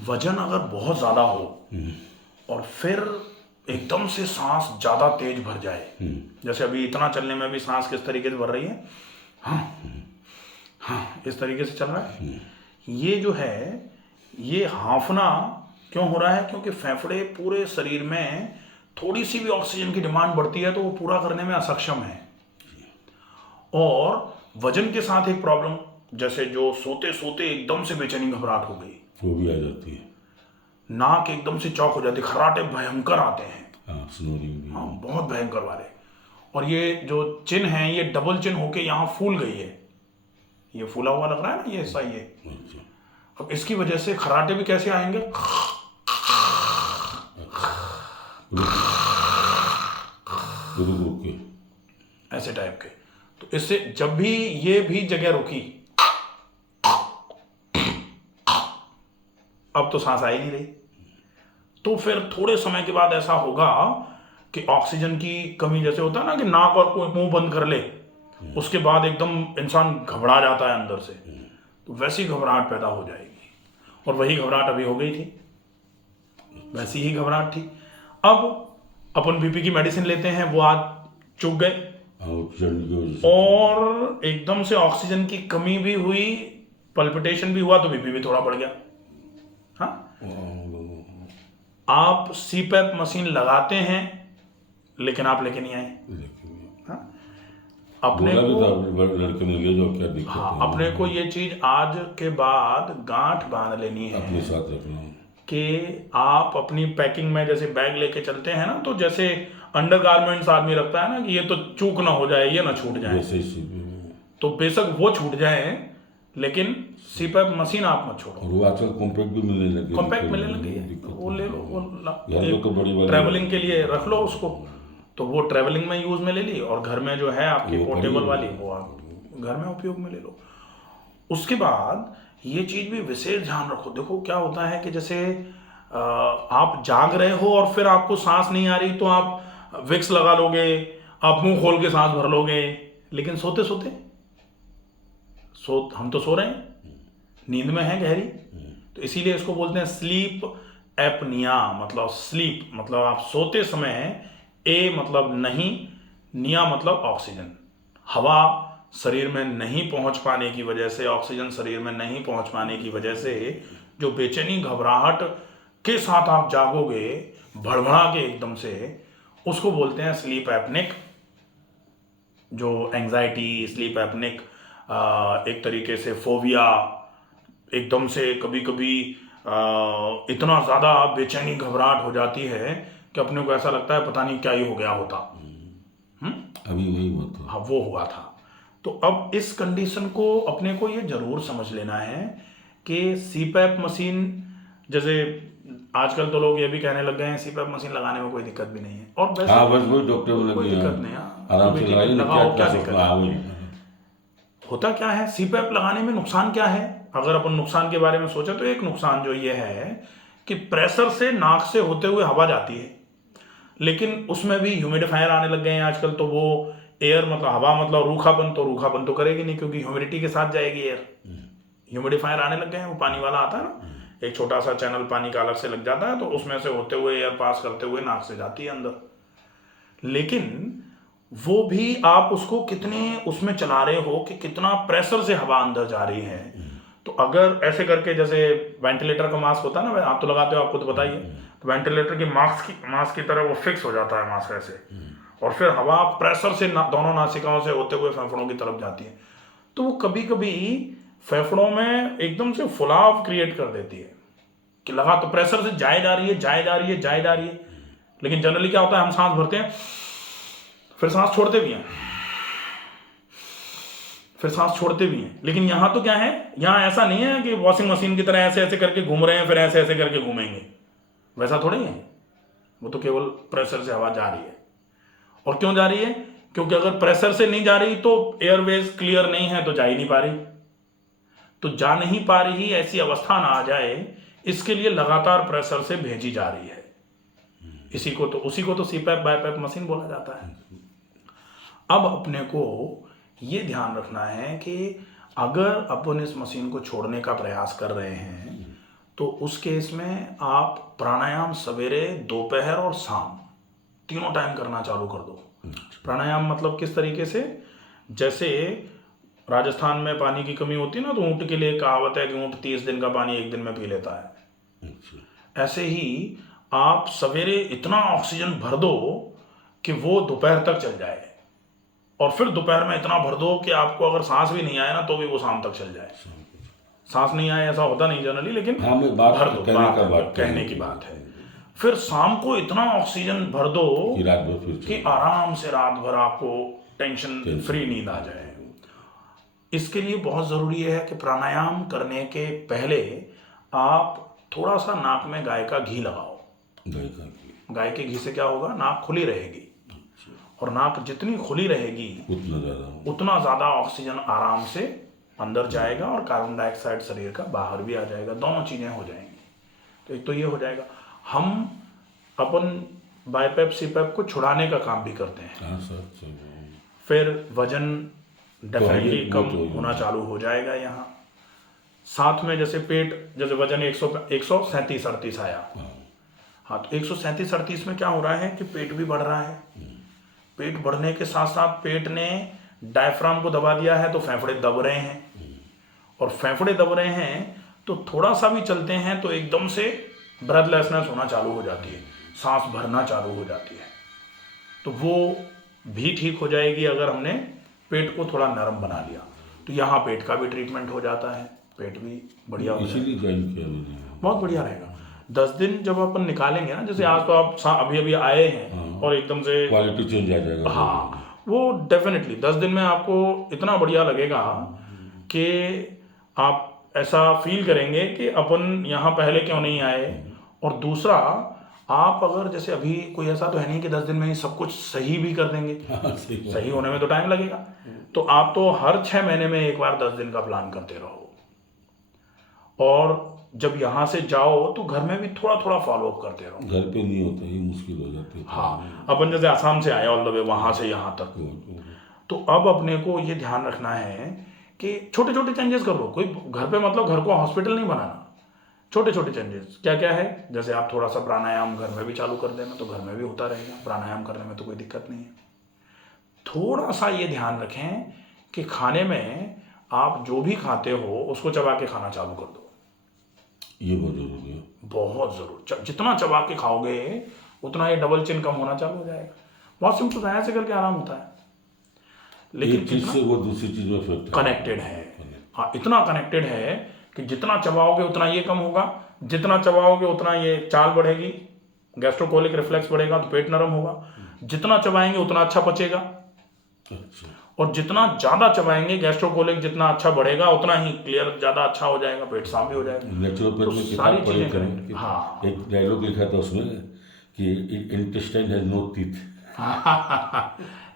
वजन अगर बहुत ज़्यादा हो और फिर एकदम से सांस ज़्यादा तेज भर जाए, जैसे अभी इतना चलने में भी सांस किस तरीके से भर रही है, हाँ हाँ इस तरीके से चल रहा है, ये जो है ये हांफना क्यों हो रहा है? क्योंकि फेफड़े पूरे शरीर में थोड़ी सी भी ऑक्सीजन की डिमांड बढ़ती है तो वो पूरा करने में असक्षम है। और वजन के साथ एक प्रॉब्लम, जैसे जो सोते सोते एकदम से बेचैनी घबराहट हो गई, वो भी आ जाती है। नाक एकदम से चौक हो जाती, खर्राटे भयंकर आते हैं, हाँ, स्नोरिंग भी। हाँ बहुत भयंकर वाले। और ये जो चिन है ये डबल चिन होके यहाँ फूल गई है, ये फूला हुआ लग रहा है ना ये ऐसा ये। अच्छा। अब इसकी वजह से खर्राटे भी कैसे आएंगे? रुक रुक के ऐसे टाइप के। तो इससे जब भी ये भी जगह रुकी, अब तो सांस आ ही नहीं रही, तो फिर थोड़े समय के बाद ऐसा होगा कि ऑक्सीजन की कमी, जैसे होता है ना कि नाक और कोई मुंह बंद कर ले, उसके बाद एकदम इंसान घबरा जाता है अंदर से, तो वैसी घबराहट पैदा हो जाएगी। और वही घबराहट अभी हो गई थी, वैसी ही घबराहट थी। अब अपन बीपी की मेडिसिन लेते हैं, वो आज चुक गए और एकदम से ऑक्सीजन की कमी भी हुई, पल्पिटेशन भी हुआ, तो बीपी भी थोड़ा बढ़ गया। हाँ, आप सीपैप मशीन लगाते हैं लेकिन आप लेके नहीं आए। हाँ? अपने को लड़के ने ले जाओ, क्या दिक्कत है? हाँ, अपने को ये चीज आज के बाद गांठ बांध लेनी है अपने साथ रखना कि आप अपनी पैकिंग में जैसे बैग लेके चलते हैं ना, तो जैसे अंडरगारमेंट्स आदमी रखता है ना कि ये तो चूक ना हो जाए, ये ना छूट जाए, तो बेशक वो छूट जाए लेकिन सीपैप मशीन आप मत छोड़ो। और वो आजकल कॉम्पैक्ट भी मिलने लगे, कॉम्पैक्ट मिलने लगी है, वो ले लो, वो तो बड़ी ट्रैवलिंग के लिए रख लो उसको, तो वो ट्रैवलिंग में यूज में ले ली, और घर में जो है आपकी पोर्टेबल वाली वो आप घर में उपयोग में ले लो। उसके बाद ये चीज भी विशेष ध्यान रखो। देखो क्या होता है कि जैसे आप जाग रहे हो और फिर आपको सांस नहीं आ रही तो आप विक्स लगा लोगे, आप मुंह खोल के सांस भर लोगे, लेकिन सोते सोते हम तो सो रहे हैं, नींद में है गहरी, तो इसीलिए इसको बोलते हैं स्लीप एपनिया। मतलब स्लीप मतलब आप सोते समय, ए मतलब नहीं, निया मतलब ऑक्सीजन, हवा शरीर में नहीं पहुंच पाने की वजह से, ऑक्सीजन शरीर में नहीं पहुंच पाने की वजह से जो बेचैनी घबराहट के साथ आप जागोगे भड़बड़ा के एकदम से, उसको बोलते हैं स्लीप एपनिक। जो एंजाइटी, स्लीप एपनिक, एक तरीके से फोबिया, एकदम से कभी कभी इतना ज़्यादा बेचैनी घबराहट हो जाती है कि अपने को ऐसा लगता है पता नहीं क्या ही हो गया होता। अभी वही हुआ था। हाँ, वो हुआ था। तो अब इस कंडीशन को अपने को ये जरूर समझ लेना है कि सीपैप मशीन, जैसे आजकल तो लोग ये भी कहने लग गए हैं सीपैप मशीन लगाने में कोई दिक्कत भी नहीं है, और वैसे हाँ, बस वही डॉक्टर बोले कोई कि दिक्कत नहीं है, आराम से लगाओ, क्या दिक्कत है? लगाइए। होता क्या है, सीपैप लगाने में नुकसान क्या है? अगर अपन नुकसान के बारे में सोचे तो एक नुकसान जो ये है कि प्रेशर से नाक से होते हुए हवा जाती है, लेकिन उसमें भी ह्यूमिडिफायर आने लग गए हैं आजकल, तो वो एयर मतलब हवा मतलब रूखापन, तो रूखापन तो करेगी नहीं क्योंकि ह्यूमिडिटी के साथ जाएगी एयर। ह्यूमिडिफायर आने लग गए हैं, वो पानी वाला आता है ना, एक छोटा सा चैनल पानी का अलग से लग जाता है, तो उसमें से होते हुए एयर पास करते हुए नाक से जाती है अंदर। लेकिन वो भी आप उसको कितने उसमें चला रहे हो कि कितना प्रेशर से हवा अंदर जा रही है। तो अगर ऐसे करके, जैसे वेंटिलेटर का मास्क होता है ना, आप तो लगाते हो, आपको तो बताइए, तो वेंटिलेटर की मास्क की तरह वो फिक्स हो जाता है मास्क ऐसे, और फिर हवा प्रेशर से दोनों नासिकाओं से होते हुए फेफड़ों की तरफ जाती है, तो वो कभी कभी फेफड़ों में एकदम से फुलाव क्रिएट कर देती है कि लगा तो प्रेशर से जाए जा रही है, जाए जा रही है, जाए जा रही है, लेकिन जनरली क्या होता है, हम सांस भरते हैं फिर सांस छोड़ते भी हैं, फिर सांस छोड़ते भी हैं, लेकिन यहां तो क्या है, यहां ऐसा नहीं है कि वॉशिंग मशीन की तरह ऐसे ऐसे करके घूम रहे हैं फिर ऐसे ऐसे करके घूमेंगे, वैसा थोड़ी है। वो तो केवल प्रेशर से हवा जा रही है। और क्यों जा रही है? क्योंकि अगर प्रेशर से नहीं जा रही तो एयरवेज क्लियर नहीं है, तो जा ही नहीं पा रही, तो जा नहीं पा रही ऐसी अवस्था ना आ जाए, इसके लिए लगातार प्रेशर से भेजी जा रही है। उसी को तो सीपैप बाईपैप मशीन बोला जाता है। अब अपने को ये ध्यान रखना है कि अगर अपन इस मशीन को छोड़ने का प्रयास कर रहे हैं तो उस केस में आप प्राणायाम सवेरे, दोपहर और शाम तीनों टाइम करना चालू कर दो। प्राणायाम मतलब किस तरीके से, जैसे राजस्थान में पानी की कमी होती है ना, तो ऊँट के लिए कहावत है कि ऊँट 30 दिन का पानी एक दिन में पी लेता है। ऐसे ही आप सवेरे इतना ऑक्सीजन भर दो कि वो दोपहर तक चल जाए, और फिर दोपहर में इतना भर दो कि आपको अगर सांस भी नहीं आए ना तो भी वो शाम तक चल जाए। सांस नहीं आए ऐसा होता नहीं जनरली, लेकिन हाँ, मैं बात भर दो, कहने की बात है। फिर शाम को इतना ऑक्सीजन भर दो कि रात भर फिर कि आराम से रात भर आपको टेंशन फ्री नींद आ जाए। इसके लिए बहुत ज़रूरी है कि प्राणायाम करने के पहले आप थोड़ा सा नाक में गाय का घी लगाओ। गाय के घी से क्या होगा, नाक खुली रहेगी, और नाक जितनी खुली रहेगी उतना ज़्यादा ऑक्सीजन आराम से अंदर जाएगा और कार्बन डाइऑक्साइड शरीर का बाहर भी आ जाएगा। दोनों चीज़ें हो जाएंगी। तो एक तो ये हो जाएगा। हम अपन बाईपेप सीपेप को छुड़ाने का काम भी करते हैं। फिर वजन डेफिनेटली कम होना चालू हो जाएगा यहाँ। साथ में जैसे पेट, जैसे वजन 137-38 आया, हाँ, तो 137-38 में क्या हो रहा है कि पेट भी बढ़ रहा है। पेट बढ़ने के साथ साथ पेट ने डायफ्राम को दबा दिया है, तो फेफड़े दब रहे हैं, और फेफड़े दब रहे हैं तो थोड़ा सा भी चलते हैं तो एकदम से ब्रेथलेसनेस होना चालू हो जाती है, सांस भरना चालू हो जाती है। तो वो भी ठीक हो जाएगी अगर हमने पेट को थोड़ा नरम बना लिया। तो यहाँ पेट का भी ट्रीटमेंट हो जाता है, पेट भी बढ़िया हो जाएगा, बहुत बढ़िया रहेगा। 10 दिन जब अपन निकालेंगे ना, जैसे आज तो आप अभी अभी आए हैं और एकदम से क्वालिटी चेंज आ जाएगा। हाँ, वो डेफिनेटली 10 दिन में आपको इतना बढ़िया लगेगा कि आप ऐसा फील करेंगे कि अपन यहाँ पहले क्यों नहीं आए। और दूसरा, आप अगर जैसे अभी कोई ऐसा तो है नहीं कि 10 दिन में ही सब कुछ सही भी कर देंगे, सही होने में तो टाइम लगेगा। तो आप तो हर 6 महीने में एक बार 10 दिन का प्लान करते रहो, और जब यहाँ से जाओ तो घर में भी थोड़ा थोड़ा फॉलो अप करते रहो। घर पे नहीं होता, ये मुश्किल हो जाती है। हाँ, अपन जैसे आसाम से आए ऑल द वे वहाँ से यहाँ तक, तो अब अपने को ये ध्यान रखना है कि छोटे छोटे चेंजेस कर लो। कोई घर पे मतलब घर को हॉस्पिटल नहीं बनाना, छोटे छोटे चेंजेस क्या क्या है। जैसे आप थोड़ा सा प्राणायाम घर में भी चालू कर देना तो घर में भी होता रहेगा, प्राणायाम करने में तो कोई दिक्कत नहीं है। थोड़ा सा ये ध्यान रखें कि खाने में आप जो भी खाते हो उसको चबा के खाना चालू कर दो। ये बहुत जरूरी है, बहुत जरूर। जितना चबा के खाओगे उतना ये डबल चिन कम होना चालू हो जाएगा। बहुत सिंपल है, ऐसे करके आराम होता है। लेकिन एक चीज से वो दूसरी चीज में इफेक्ट कनेक्टेड है। हाँ, इतना कनेक्टेड है कि जितना चबाओगे उतना ये कम होगा, जितना चबाओगे उतना ये चाल बढ़ेगी, गैस्ट्रोकोलिक रिफ्लेक्स बढ़ेगा तो पेट नरम होगा, जितना चबाएंगे उतना अच्छा पचेगा, और जितना ज्यादा चबाएंगे गैस्ट्रोकोलिक जितना अच्छा बढ़ेगा उतना ही क्लियर ज्यादा अच्छा हो जाएगा, पेट साफ भी हो जाएगा। नेचुरोपैथ तो में सारी चीजें किताब करेंगे। हाँ, एक डायलॉग लिखा था उसमें कि इंटेस्टाइन हैज नो टीथ।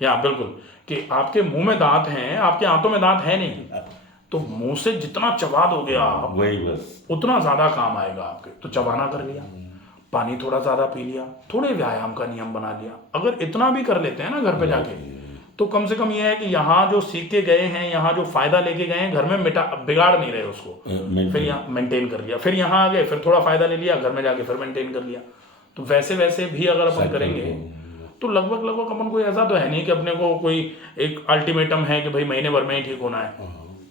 या बिल्कुल, कि आपके मुंह में दांत हैं, आपके आंतों में दांत है नहीं, तो मुंह से जितना चबा दोगे आप वही बस उतना ज्यादा काम आएगा आपके। तो चबाना कर लिया, पानी थोड़ा ज्यादा पी लिया, थोड़े व्यायाम का नियम बना लिया। अगर इतना भी कर लेते हैं ना घर पे जाके, तो कम से कम ये है कि यहाँ जो सीख के गए हैं, यहाँ जो फायदा लेके गए हैं, घर में बिगाड़ नहीं रहे उसको, फिर यहाँ मेंटेन कर लिया, फिर यहाँ आ गए, फिर थोड़ा फायदा ले लिया, घर में जाके फिर मेंटेन कर लिया। तो वैसे वैसे भी अगर अपन करेंगे तो लगभग अपन कोई ऐसा तो है नहीं कि अपने को कोई एक अल्टीमेटम है कि भाई महीने भर में ही ठीक होना है।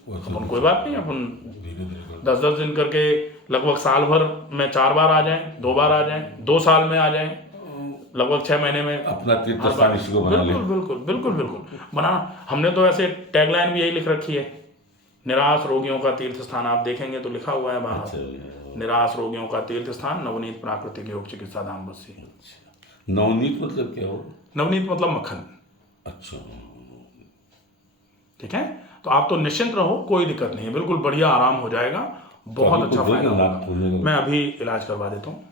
अपन कोई बात नहीं, अपन 10-10 दिन करके लगभग साल भर में 4 बार आ जाएं, 2 बार आ जाएं, 2 साल में आ जाएं, लगभग 6 महीने में अपना तीर्थ स्थान इसको बना ले। बिल्कुल बनाना। हमने तो ऐसे टैगलाइन भी यही लिख रखी है, निराश रोगियों का तीर्थ स्थान। आप देखेंगे तो लिखा हुआ है बाहर, निराश रोगियों का तीर्थ स्थान, नवनीत प्राकृतिक योग चिकित्सा धाम बस्सी। नवनीत मतलब क्या हो? नवनीत मतलब मक्खन। अच्छा, ठीक है, तो आप तो निश्चिंत रहो, कोई दिक्कत नहीं है, बिल्कुल बढ़िया आराम हो जाएगा, बहुत अच्छा फायदा होगा। मैं अभी इलाज करवा देता हूँ,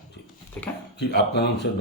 ठीक है। कि आपका नाम सर?